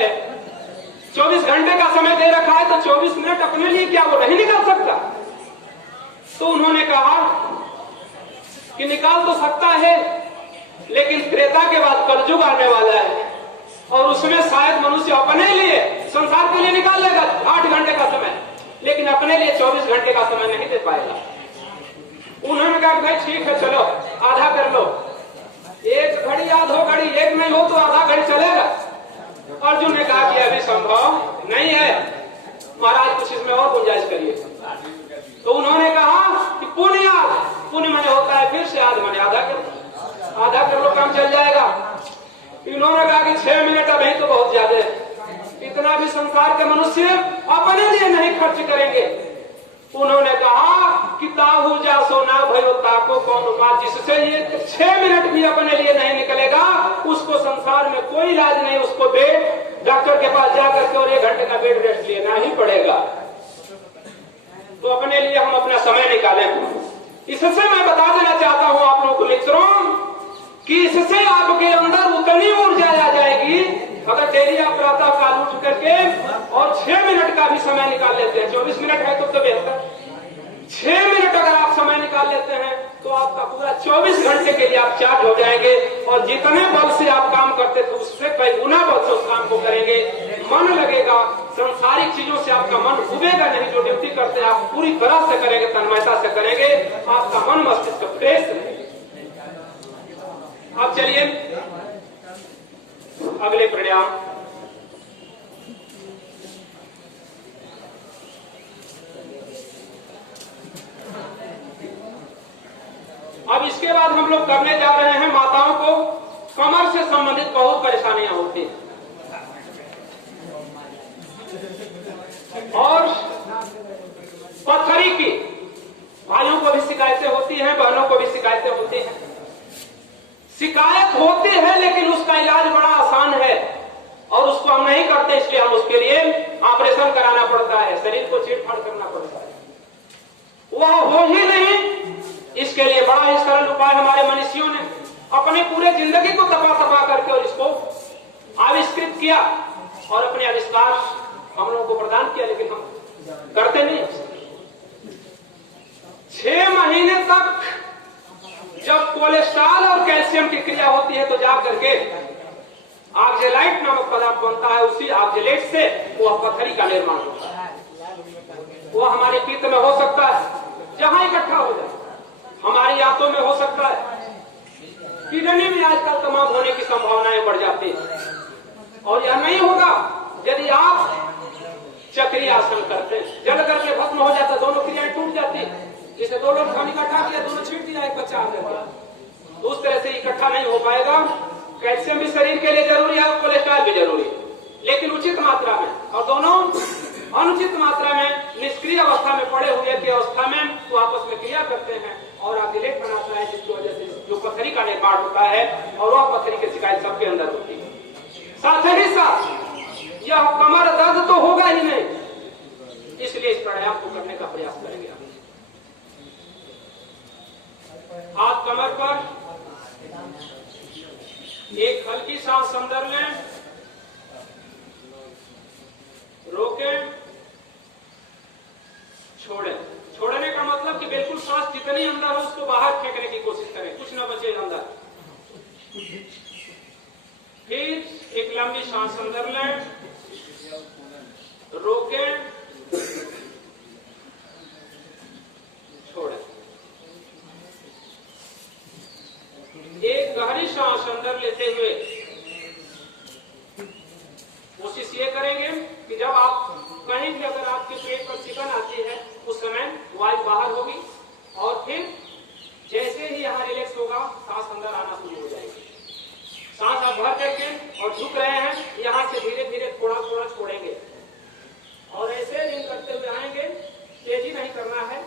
है, 24 घंटे का समय दे रखा है, तो 24 मिनट अपने लिए क्या वो नहीं निकाल सकता? तो उन्होंने कहा कि निकाल तो सकता है, लेकिन त्रेता के बाद कलयुग आने वाला है और उसमें शायद मनुष्य अपने लिए, संसार के लिए निकाल लेगा 8 घंटे का समय, लेकिन अपने लिए 24 घंटे का समय नहीं दे पाएगा। उन्होंने कहा भाई ठीक है, चलो आधा कर लो, 1 घड़ी या 2 घड़ी, 1 नहीं हो तो आधा घड़ी चलेगा। अर्जुन ने कहा कि अभी संभव नहीं है महाराज, कुछ इसमें और गुंजाइश करिए। तो उन्होंने कहा कि पुण्य माने होता है फिर से आधा, माने आधा कर लो, काम चल जाएगा। इन्होंने कहा कि 6 मिनट अभी तो बहुत ज्यादा है, इतना भी संसार के मनुष्य अपने लिए नहीं खर्च करेंगे। उन्होंने कहा कि ताहू जा सोना भयो ताको कौन बात, जिससे ये 6 मिनट भी अपने लिए नहीं निकलेगा, उसको संसार में कोई इलाज नहीं, उसको बेड डॉक्टर के पास जाकर के और 1 घंटे का बेड रेस्ट लेना ही पड़ेगा। तो अपने लिए हम अपना समय निकालें। इससे मैं बता देना चाहता हूं आप लोगों को मित्रों कि इससे आपके अंदर उतनी ऊर्जा आ जाएगी, अगर डेली आप प्रातः काल उठ करके और 6 मिनट का भी समय निकाल लेते हैं, 24 मिनट है तो बेहतर, 6 मिनट अगर आप समय निकाल लेते हैं तो आपका पूरा 24 घंटे के लिए आप चार्ज हो जाएंगे और जितने बल से आप काम करते थे उससे कई गुना बल से उस काम को करेंगे, मन लगेगा, सांसारिक चीजों से आपका मन उबेगा नहीं, जो ड्यूटी करते हैं आप पूरी तरह से करेंगे, तन्मयता से करेंगे, आपका मन मस्तिष्क फ्रेश रहेगा। अब चलिए अगले प्राणायाम। अब इसके बाद हम लोग करने जा रहे हैं, माताओं को कमर से संबंधित बहुत परेशानियां होती हैं और पत्थरी की, भाइयों को भी शिकायतें होती हैं, बहनों को भी शिकायतें होती हैं। शिकायत होती है लेकिन उसका इलाज बड़ा आसान है और उसको हम नहीं करते, इसलिए हम उसके लिए ऑपरेशन कराना पड़ता है, शरीर को चीरफाड़ करना पड़ता है, वह हो ही नहीं। इसके लिए बड़ा ही सरल उपाय हमारे मनीषियों ने अपने पूरे जिंदगी को तपा करके और इसको आविष्कृत किया और अपने आविष्कार हम लोगों को प्रदान किया, लेकिन हम करते नहीं। 6 महीने तक जब कोलेस्ट्रॉल और कैल्शियम की क्रिया होती है तो जा करके ऑक्जेलाइट नामक पदार्थ बनता है, उसी ऑक्जेलेट से वह पत्थरी का निर्माण होता है। वह हमारे पित्त में हो सकता है, जहां इकट्ठा हो जाए, हमारी आंतों में हो सकता है, किडनी में आजकल तमाम होने की संभावनाएं बढ़ जाती है। और यह नहीं होगा यदि आप चक्री आसन करते हैं, जल करके भस्म हो जाता, दोनों क्रियाएं टूट जाती। जिसे 2 लोग खाने इकट्ठा किया, दोनों छीट दिया, एक बच्चा आ गया, तो उस तरह से इकट्ठा नहीं हो पाएगा। कैल्शियम भी शरीर के लिए जरूरी है और कोलेस्ट्रॉल भी जरूरी है, लेकिन उचित मात्रा में, और दोनों अनुचित मात्रा में निष्क्रिय अवस्था में पड़े हुए की अवस्था में तो आपस में क्रिया करते हैं और ऑक्जेलेट बनाता है, जिसकी वजह से जो पत्थरी का निर्माण होता है और वह पत्थरी की शिकायत सबके अंदर होती है। साथ ही साथ यह कमर दर्द तो होगा ही नहीं, इसलिए इस प्राणायाम को करने का प्रयास करेंगे। हाथ कमर पर, एक हल्की सांस अंदर लें, रोकें, छोड़ें। छोड़ने का मतलब कि बिल्कुल सांस जितनी अंदर हो उसको बाहर फेंकने की कोशिश करें, कुछ ना बचे अंदर। फिर एक लंबी सांस अंदर लें, रोकें, छोड़ें। एक गहरी सांस अंदर लेते हुए कोशिश ये करेंगे कि जब आप कहीं भी अगर आपके पेट पर चिकन आती है उस समय वायु बाहर होगी और फिर जैसे ही यहाँ रिलैक्स होगा सांस अंदर आना शुरू हो जाएगी। सांस आप भर करके और झुक रहे हैं, यहाँ से धीरे धीरे थोड़ा थोड़ा छोड़ेंगे और ऐसे दिन करते हुए आएंगे। तेजी नहीं करना है,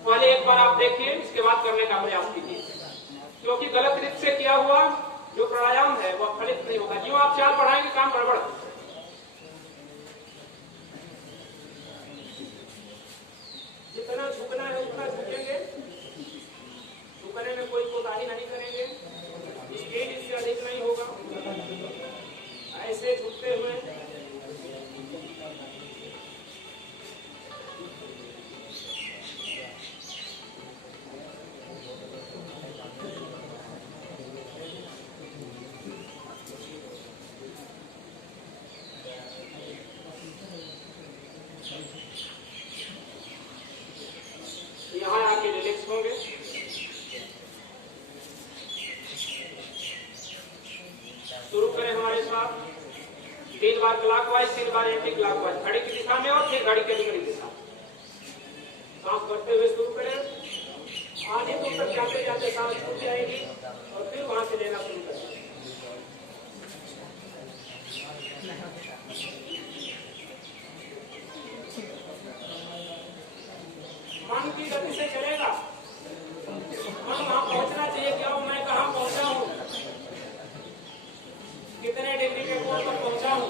पहले एक बार आप देखिए, इसके बाद करने का प्रयास कीजिए, क्योंकि गलत रीत से किया हुआ जो प्राणायाम है वह फलित नहीं होगा। जो आप चाल बढ़ाएंगे काम गड़बड़। जितना झुकना है उतना झुकेंगे, झुकने में कोई कोताही नहीं करेंगे, स्पीड इससे अधिक नहीं होगा। ऐसे झुकते हुए 3 बार क्लॉकवाइज, 3 बार एंटी क्लॉकवाइज, घड़ी की दिशा में और फिर घड़ी के विपरीत दिशा। सांस भरते हुए शुरू करें, आधे दूर तक जाते जाते सांस छूट जाएगी और फिर वहां से लेना शुरू करें। मन की गति से चलेगा, मन वहां पहुंचना चाहिए। क्या मैं कहां पहुंचा हूं, कितने डिग्री के कोण पर पहुंचा हूं।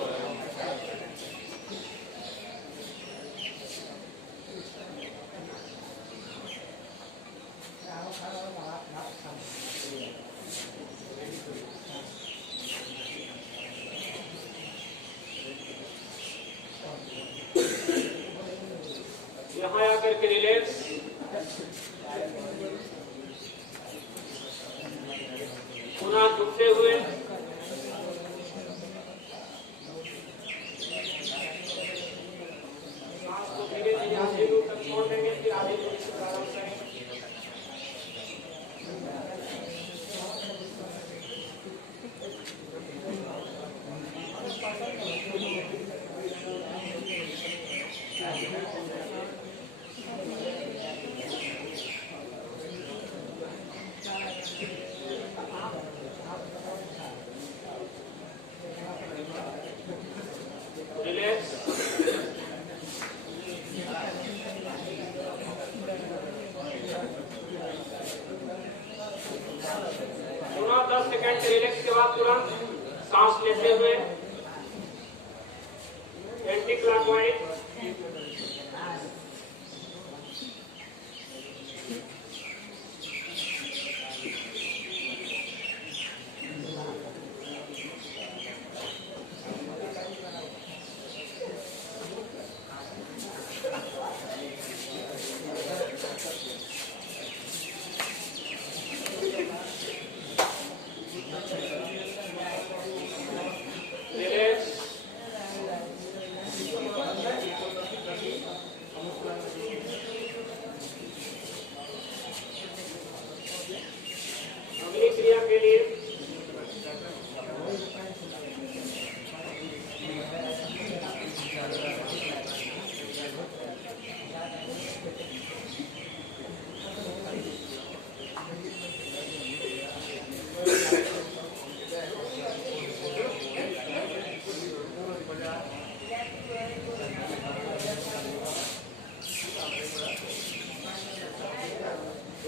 यहाँ आकर के रिलैक्स, पुनः झुकते हुए सांस को धीरे धीरे आधे दूर तक छोड़ देंगे, फिर आधे दूर से प्रारंभ करेंगे। रिलैक्स, पुनः 10 सेकंड के रिलैक्स के बाद तुरंत सांस लेते हुए एंटी क्लॉकवाइज, अगली क्रिया के लिए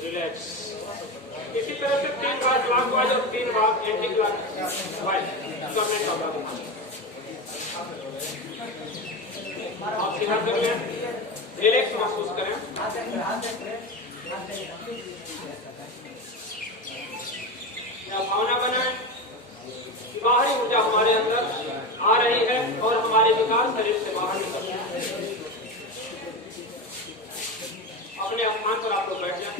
रिलैक्स। इसी तरह से 3 बार क्लॉकवाइज और 3 बार एंटी क्लॉकवाइज करने का होगा। आप सीधा कर लें, रिलैक्स महसूस करें। या भावना बनाएं कि बाहरी ऊर्जा हमारे अंदर आ रही है और हमारे विकार शरीर से बाहर निकल रहे हैं। अपने स्थान पर आप लोग बैठ जाएं।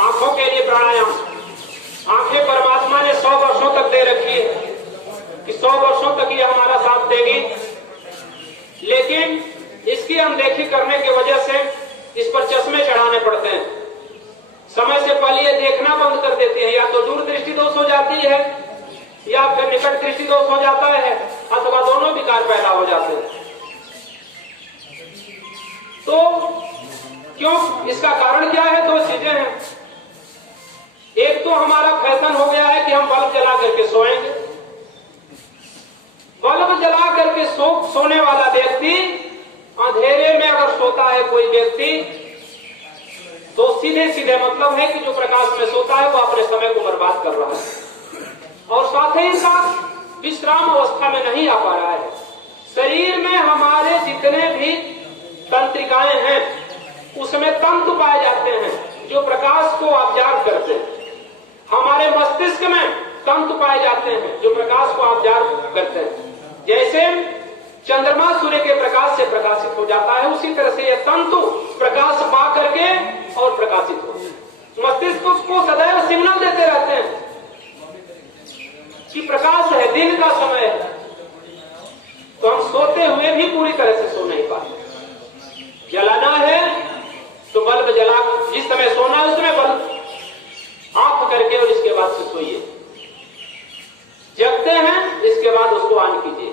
आंखों के लिए प्राणायाम। आंखें परमात्मा ने 100 वर्षों तक दे रखी है कि 100 वर्षों तक ये हमारा साथ देगी, लेकिन इसकी अनदेखी करने की वजह से इस पर चश्मे चढ़ाने पड़ते हैं। समय से पहले ये देखना बंद कर देती है, या तो दूर दृष्टि दोष हो जाती है या फिर निकट दृष्टि दोष हो जाता है, अथवा दोनों विकार पैदा हो जाते हैं। तो क्यों, इसका कारण क्या है? 2 चीजें हैं। एक तो हमारा फैशन हो गया है कि हम बल्ब जला करके सोएंगे। बल्ब जला करके सोने वाला व्यक्ति, अंधेरे में अगर सोता है कोई व्यक्ति, तो सीधे सीधे मतलब है कि जो प्रकाश में सोता है वो अपने समय को बर्बाद कर रहा है और साथ ही साथ विश्राम अवस्था में नहीं आ पा रहा है। शरीर में हमारे जितने भी तंत्रिकाएं हैं उसमें तंतु पाए जाते हैं जो प्रकाश को ऑब्जर्व करते हैं। हमारे मस्तिष्क में तंतु पाए जाते हैं जो प्रकाश को अब्जॉर्ब करते हैं। जैसे चंद्रमा सूर्य के प्रकाश से प्रकाशित हो जाता है, उसी तरह से यह तंतु प्रकाश पा करके और प्रकाशित हो। मस्तिष्क को सदैव सिग्नल देते रहते हैं कि प्रकाश है, दिन का समय है। तो हम सोते हुए भी पूरी तरह से सो नहीं पाते। जलाना है तो बल्ब जला, जिस समय सोना है उसमें बल्ब ऑफ करके और इसके बाद से सोइए। जगते हैं इसके बाद उसको ऑन कीजिए।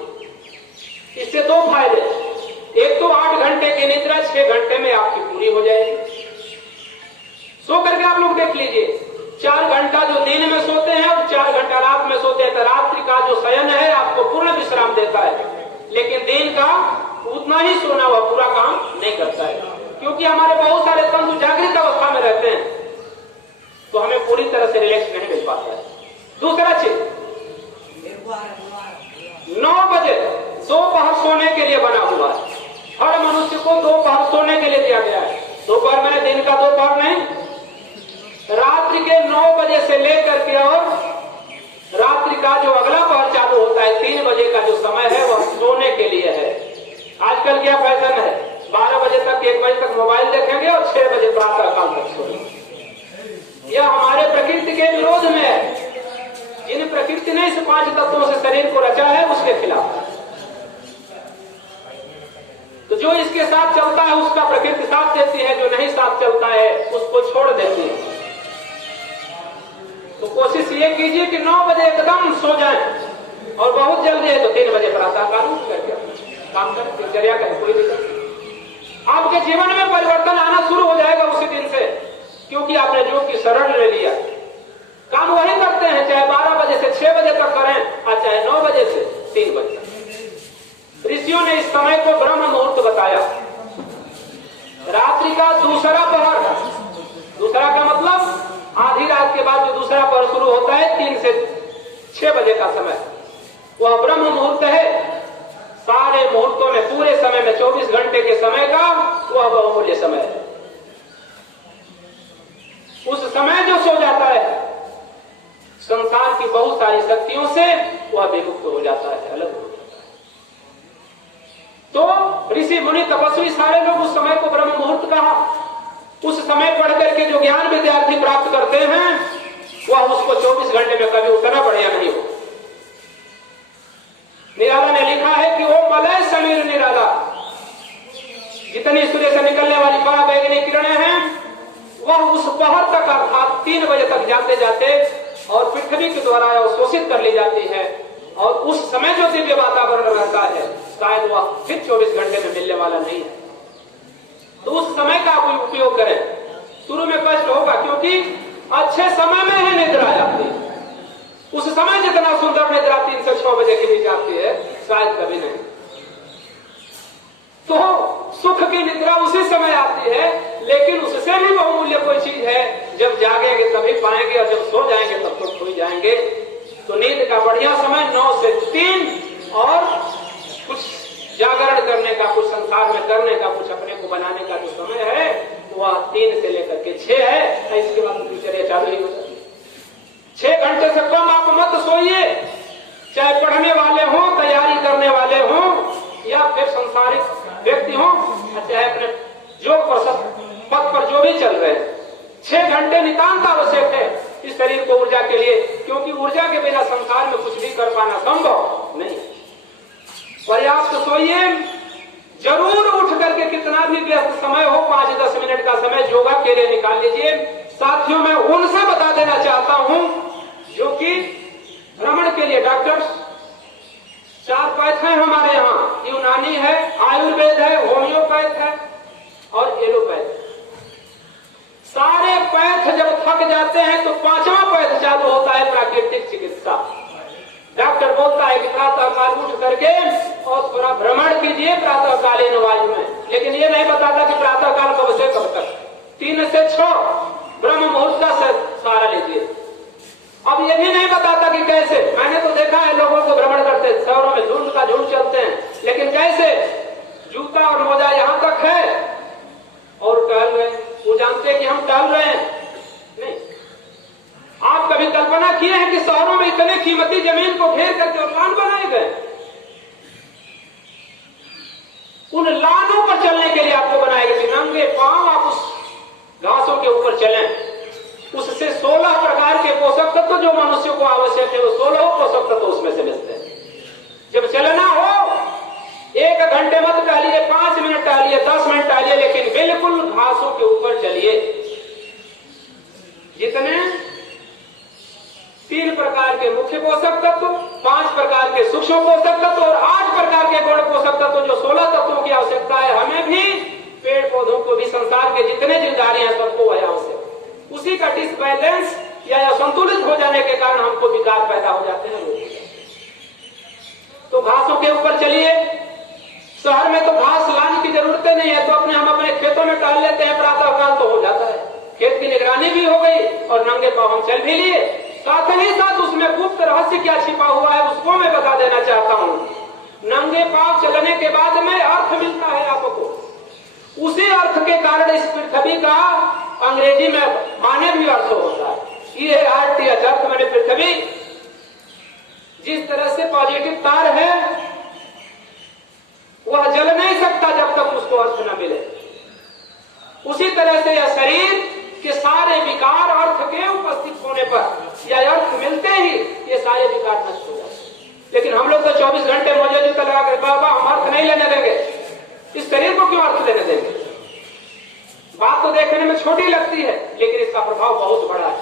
इससे दो फायदे, एक तो 8 घंटे की निद्रा 6 घंटे में आपकी पूरी हो जाएगी। सो करके आप लोग देख लीजिए, 4 घंटा जो दिन में सोते हैं और 4 घंटा रात में सोते हैं, तो रात्रि का जो शयन है आपको पूर्ण विश्राम देता है, लेकिन दिन का उतना ही सोना हुआ पूरा काम नहीं करता है, क्योंकि हमारे बहुत सारे तंतु जागृत अवस्था में रहते हैं, तो हमें पूरी तरह से रिलैक्स नहीं मिल पाता है। दूसरा चीज, 9 बजे दोपहर सोने के लिए बना हुआ है। हर मनुष्य को दोपहर सोने के लिए दिया गया है। दोपहर मैंने दिन का दोपहर नहीं, रात्रि के 9 बजे से लेकर के और रात्रि का जो अगला पहर चालू होता है 3 बजे का जो समय है वह सोने के लिए है। आजकल क्या फैशन है, 12 बजे तक 1 बजे तक मोबाइल देखेंगे और 6 बजे प्रातः काल तक सोएंगे। यह हमारे प्रकृति के विरोध में है। जिन प्रकृति ने इस 5 तत्वों से शरीर को रचा है उसके खिलाफ। तो जो इसके साथ चलता है उसका प्रकृति साथ देती है, जो नहीं साथ चलता है उसको छोड़ देती है। तो कोशिश ये कीजिए कि 9 बजे एकदम सो जाएं, और बहुत जल्दी है तो 3 बजे प्रातः काल उठ करके काम करें, दिनचर्या करें, कोई दिक्कत। आपके जीवन में परिवर्तन आना शुरू हो जाएगा उसी दिन से, क्योंकि आपने जो कि शरण ले लिया। काम वही करते हैं, चाहे 12 बजे से 6 बजे तक करें और चाहे 9 बजे से 3 बजे तक। ऋषियों ने इस समय को ब्रह्म मुहूर्त बताया। रात्रि का दूसरा पहर, दूसरा का मतलब आधी रात के बाद जो दूसरा पहर शुरू होता है 3 से 6 बजे का समय, वह ब्रह्म मुहूर्त है। सारे मुहूर्तों में, पूरे समय में 24 घंटे के समय का वह बहुमूल्य समय है। उस समय जो सो जाता है संसार की बहुत सारी शक्तियों से वह विमुक्त हो जाता है, अलग हो जाता है। तो ऋषि मुनि तपस्वी सारे लोग उस समय को ब्रह्म मुहूर्त कहा। उस समय पढ़ करके जो ज्ञान विद्यार्थी प्राप्त करते हैं वह उसको 24 घंटे में कभी उतना बढ़िया नहीं हो। निराला ने लिखा है कि वो मलय समीर निराला, जितनी सूर्य से निकलने वाली पराबैंगनी किरणें हैं वह उस पहर तक अर्थात 3 बजे तक जाते जाते और पृथ्वी के द्वारा अवशोषित कर ली जाती है, और उस समय जो दिव्य वातावरण रहता है शायद वह फिर 24 घंटे में मिलने वाला नहीं है। तो उस समय का आप उपयोग करें। शुरू में कष्ट होगा, क्योंकि अच्छे समय में ही निद्रा आती है। उस समय जितना सुंदर निद्रा 3 से 6 बजे के बीच आती है शायद कभी नहीं। तो सुख की निद्रा उसी समय आती है, लेकिन उससे भी बहुमूल्य कोई चीज है। जब जागेंगे तभी पाएंगे, और जब सो जाएंगे तब तो खो जाएंगे। तो नींद का बढ़िया समय 9 से 3, और कुछ जागरण करने का, कुछ संसार में करने का, कुछ अपने को बनाने का जो समय है वह 3 से लेकर के 6 है। इसके बाद दिनचर्या चालू ही हो जाती है। 6 घंटे से कम आप मत सोइए, चाहे पढ़ने वाले हों, तैयारी करने वाले हों, या फिर संसारिक व्यक्ति हों, चाहे अपने योग पथ पर जो भी चल रहे हैं। 6 घंटे नितांत आवश्यक है इस शरीर को ऊर्जा के लिए, क्योंकि ऊर्जा के बिना संसार में कुछ भी कर पाना संभव नहीं। पर्याप्त सोइए, जरूर उठ करके कितना भी व्यस्त समय हो 5-10 मिनट का समय योगा के लिए निकाल लीजिए। साथियों, मैं उनसे बता देना चाहता हूं जो कि भ्रमण के लिए डॉक्टर 4 पैथ हैं हमारे यहाँ, यूनानी है, आयुर्वेद है, होम्योपैथ है और एलोपैथ। सारे पैथ जब थक जाते हैं तो 5वां पैथ चालू होता है, प्राकृतिक चिकित्सा। डॉक्टर बोलता है कि प्रातः काल उठ करके और थोड़ा भ्रमण कीजिए प्रातःकालीन वायु में, लेकिन ये नहीं बताता कि प्रातः काल कब से कब तक। 3 से 6 ब्रह्म मुहूर्त का सहारा लीजिए। अब ये भी नहीं बताता कि कैसे। मैंने तो देखा है लोगों को भ्रमण करते, शहरों में झुंड का झुंड चलते हैं, लेकिन कैसे? जूता और मोजा यहाँ तक है और टहल रहे। वो जानते हैं कि हम टहल रहे हैं। नहीं, आप कभी कल्पना कल्पना किए हैं कि शहरों में इतने कीमती जमीन को घेर करके और लान बनाए गए। उन लानों पर चलने के लिए आपको बनाए गए कि नंगे पांव आप उस घासों के ऊपर चलें। उससे 16 प्रकार के पोषक तत्व जो मनुष्य को आवश्यक है, वो 16 पोषक तत्व उसमें से मिलते हैं। जब चलना हो 1 घंटे मत टहलिए, 5 मिनट टहलिए, 10 मिनट टहलिए, लेकिन बिल्कुल घासों के ऊपर चलिए। जितने 3 प्रकार के मुख्य पोषक तत्व, 5 प्रकार के सूक्ष्म पोषक तत्व और 8 प्रकार के गौण पोषक तत्व, जो 16 तत्वों की आवश्यकता है हमें भी, पेड़ पौधों को भी, संसार के जितने जीवधारी हैं सबको वह आवश्यक। उसी का डिसबैलेंस या असंतुलित हो जाने के कारण हमको विकार पैदा हो जाते हैं। तो घासों के ऊपर चलिए। शहर में तो घास लाने की जरूरत नहीं है, तो हम अपने खेतों में टहल लेते हैं, प्रातःकाल तो हो जाता है। खेत की निगरानी भी हो गई और नंगे पांव हम चल भी लिए। साथ ही साथ उसमें गुप्त रहस्य क्या छिपा हुआ है उसको मैं बता देना चाहता हूं। नंगे पांव चलने के बाद में अर्थ मिलता है आपको। उसी अर्थ के कारण इस पृथ्वी का अंग्रेजी में माने भी अर्थ होता है। ये RTH अर्थ मैंने पृथ्वी। जिस तरह से पॉजिटिव तार है वह जल नहीं सकता जब तक उसको अर्थ न मिले, उसी तरह से यह शरीर के सारे विकार अर्थ के उपस्थित होने पर या अर्थ मिलते ही ये सारे विकार नष्ट हो जाते हैं। लेकिन हम लोग तो 24 घंटे मौजे जूता लगा कर बाबा हम अर्थ नहीं लेने देंगे, इस शरीर को क्यों अर्थ लेने देंगे। बात तो देखने में छोटी लगती है लेकिन इसका प्रभाव बहुत बड़ा है।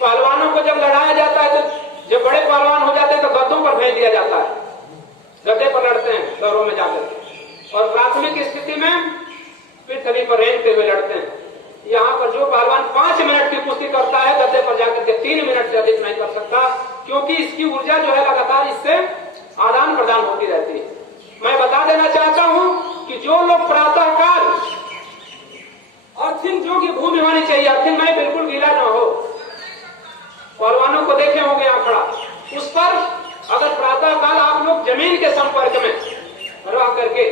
पहलवानों को जब लड़ाया जाता है तो जब बड़े पहलवान हो जाते हैं तो गद्दों पर भेज दिया जाता है, गद्दे पर लड़ते हैं शहरों में जाकर, और प्राथमिक स्थिति में पृथ्वी पर रेंगते हुए लड़ते हैं। यहाँ पर जो पहलवान 5 मिनट की कुश्ती करता है गद्दे पर जाकर के 3 मिनट से अधिक नहीं कर सकता, क्योंकि इसकी ऊर्जा जो है लगातार इससे आदान प्रदान होती रहती है। मैं बता देना चाहता हूं कि जो लोग प्रातःकाल अर्थिंग जो की भूमि होनी चाहिए, अर्थिंग में बिल्कुल गीला न हो, पहलवानों को देखे होंगे आंकड़ा, उस पर अगर प्रातःकाल आप लोग जमीन के संपर्क में रह करके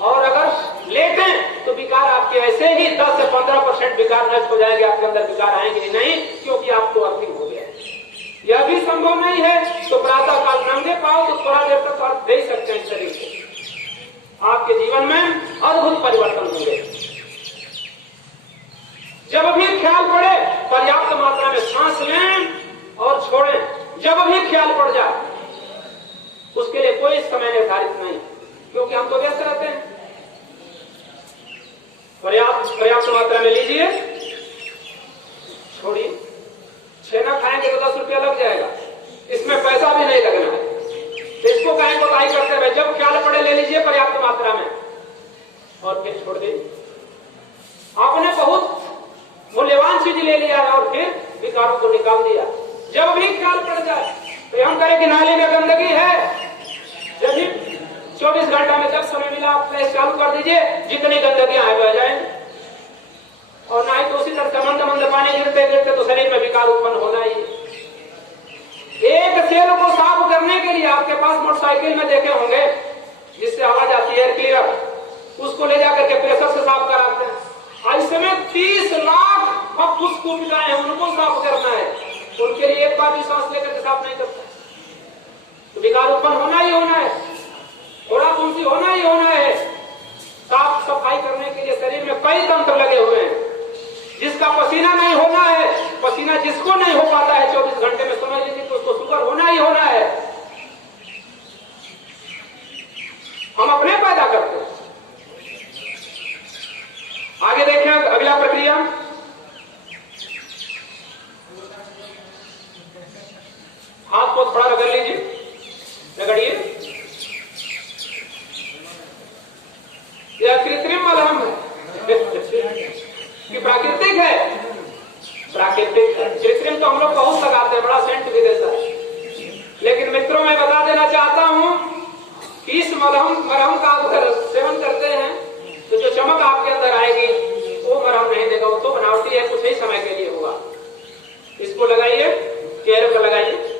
और अगर लेटें तो विकार आपके ऐसे ही 10 से 15% विकार नष्ट हो जाएंगे, आपके अंदर विकार आएंगे ही नहीं, क्योंकि आपको अर्थिंग हो गया। यह भी संभव नहीं है तो प्रातःकाल नंगे पाओ तो थोड़ा देर तक अर्थ दे सकते हैं शरीर को, आपके जीवन में अद्भुत परिवर्तन होंगे। जब भी ख्याल पड़े पर्याप्त मात्रा में सांस लें और छोड़ें, जब भी ख्याल पड़ जाए, उसके लिए कोई समय निर्धारित नहीं, क्योंकि हम तो व्यस्त रहते हैं। पर्याप्त मात्रा में लीजिए, छोड़िए। छेना खाएंगे तो 10 रुपया लग जाएगा, इसमें पैसा भी नहीं लगना है, तो इसको कहें तो लाई करते हुए जब ख्याल पड़े ले लीजिए पर्याप्त मात्रा में और फिर छोड़ दीजिए। आपने बहुत मूल्यवान चीज ले लिया है और फिर विकारों को निकाल दिया। जब भी ख्याल पड़ जाए तो हम करें कि नाली में गंदगी है, जब भी 24 घंटा में जब समय मिला आप फ्लैश चालू कर दीजिए, जितनी गंदगियां हैं बह जाएंगे। और ना ही तो उसी तरह मंद मंद पानी गिरते गिरते तो शरीर में विकार उत्पन्न होना ही। एक सेल को साफ करने के लिए आपके पास मोटरसाइकिल में देखे होंगे जिससे आवाज आती है एयर क्लीनर, उसको ले जाकर के प्रेशर से साफ कराते हैं। ऐसे में 30 लाख अब उसको मिलाए हैं, उनको साफ करना है, उनके लिए एक बार भी सांस लेकर के साफ नहीं करता, तो विकार उत्पन्न होना ही होना है, थोड़ा तुमसी होना ही होना है। साफ सफाई करने के लिए शरीर में कई तंत्र लगे हुए हैं। जिसका पसीना नहीं होना है, पसीना जिसको नहीं हो पाता है 24 घंटे में, समझ लीजिए तो उसको शुगर होना ही होना है। हम अपने पैदा करते हैं। आगे देखें अगला प्रक्रिया। हाथ को थोड़ा रगड़ लीजिए, रगड़िए। यह कृत्रिम मलहम है कि प्राकृतिक है? प्राकृतिक है। कृत्रिम तो हम लोग बहुत लगाते हैं, बड़ा सेंट भी देता है। लेकिन मित्रों मैं बता देना चाहता हूं कि इस मलहम का अगर सेवन करते हैं तो जो चमक आपके अंदर आएगी वो मरहम नहीं देगा, वो तो बनावटी है, कुछ ही समय के लिए होगा। इसको लगाइए, चेहरे पर लगाइए।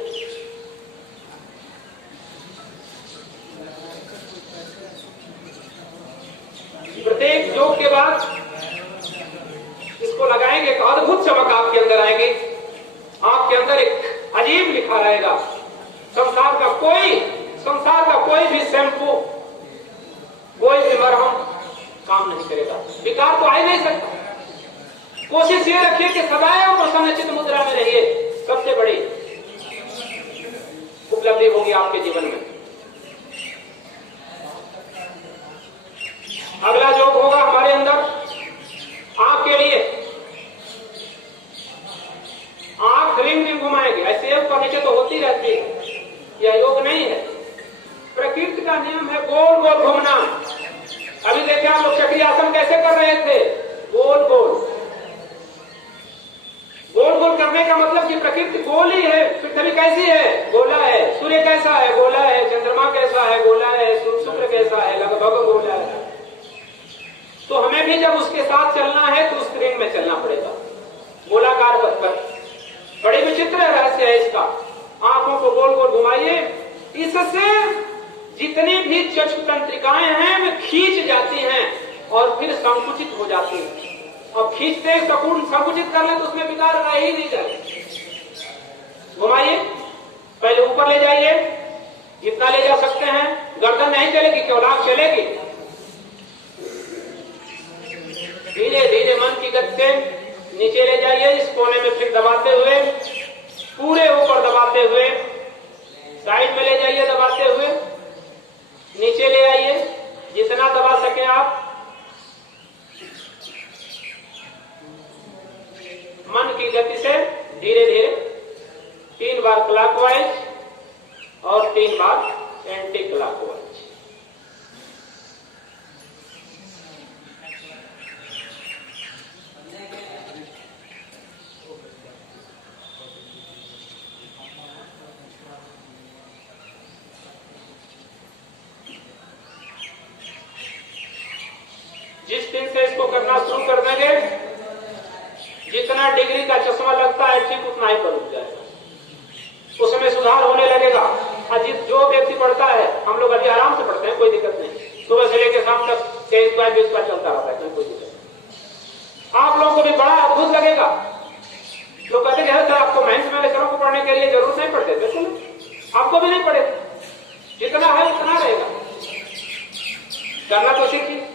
प्रत्येक योग के बाद इसको लगाएंगे, एक अद्भुत चमक आपके अंदर आएगी। लिखा रहेगा। संसार का कोई भी शैम्पू, कोई भी मरहम काम नहीं करेगा, विकार तो आ ही नहीं सकता। कोशिश ये रखिए कि सदैव प्रसन्नचित्त मुद्रा में रहिए, सबसे बड़ी उपलब्धि होगी आपके जीवन में। अगला योग होगा हमारे अंदर आंख के लिए। आंख रिंग रिंग घुमाएगी, ऐसे ऊपर नीचे तो होती रहती है, यह योग नहीं है। प्रकृति का नियम है गोल गोल घूमना। अभी देखिए हम लोग चक्री आसन कैसे कर रहे थे, गोल गोल। गोल गोल करने का मतलब कि प्रकृति गोल ही है। पृथ्वी कैसी है, गोला है। सूर्य कैसा है, गोला है। चंद्रमा कैसा है, गोला है। शुक्र कैसा है, लगभग गोला है। तो हमें भी जब उसके साथ चलना है तो उस रिंग में चलना पड़ेगा, गोलाकार पथ पर। बड़े विचित्र रहस्य है इसका। आंखों को गोल गोल घुमाइए, इससे जितनी भी चक्षु तंत्रिकाएं हैं वे खींच जाती हैं और फिर संकुचित हो जाती हैं। और खींचते संकुचित कर ले तो उसमें विकार रह ही नहीं जाए। घुमाइए, पहले ऊपर ले जाइए, जितना ले जा सकते हैं। गर्दन नहीं चलेगी, केवल आंख चलेगी। धीरे धीरे मन की गति से नीचे ले जाइए, इस कोने में फिर दबाते हुए, पूरे ऊपर दबाते हुए, साइड में ले जाइए दबाते हुए, नीचे ले आइए, जितना दबा सके आप। मन की गति से धीरे धीरे 3 बार क्लॉकवाइज और 3 बार एंटी क्लॉकवाइज। जिस दिन से इसको करना शुरू कर देंगे, जितना डिग्री का चश्मा लगता है ठीक उतना ही पर उठ जाएगा, उसमें सुधार होने लगेगा। और जो व्यक्ति पढ़ता है, हम लोग अभी आराम से पढ़ते हैं, कोई दिक्कत नहीं। सुबह से लेकर शाम तक 23 बार 20 बार चलता रहता है, कोई दिक्कत नहीं। आप लोगों को भी बड़ा अद्भुत लगेगा। लोग कहते हैं सर आपको महंत में लेकरों को पढ़ने के लिए जरूरत नहीं पड़ते। बिल्कुल आपको भी नहीं पड़े, जितना है उतना रहेगा। करना तो सीखिए।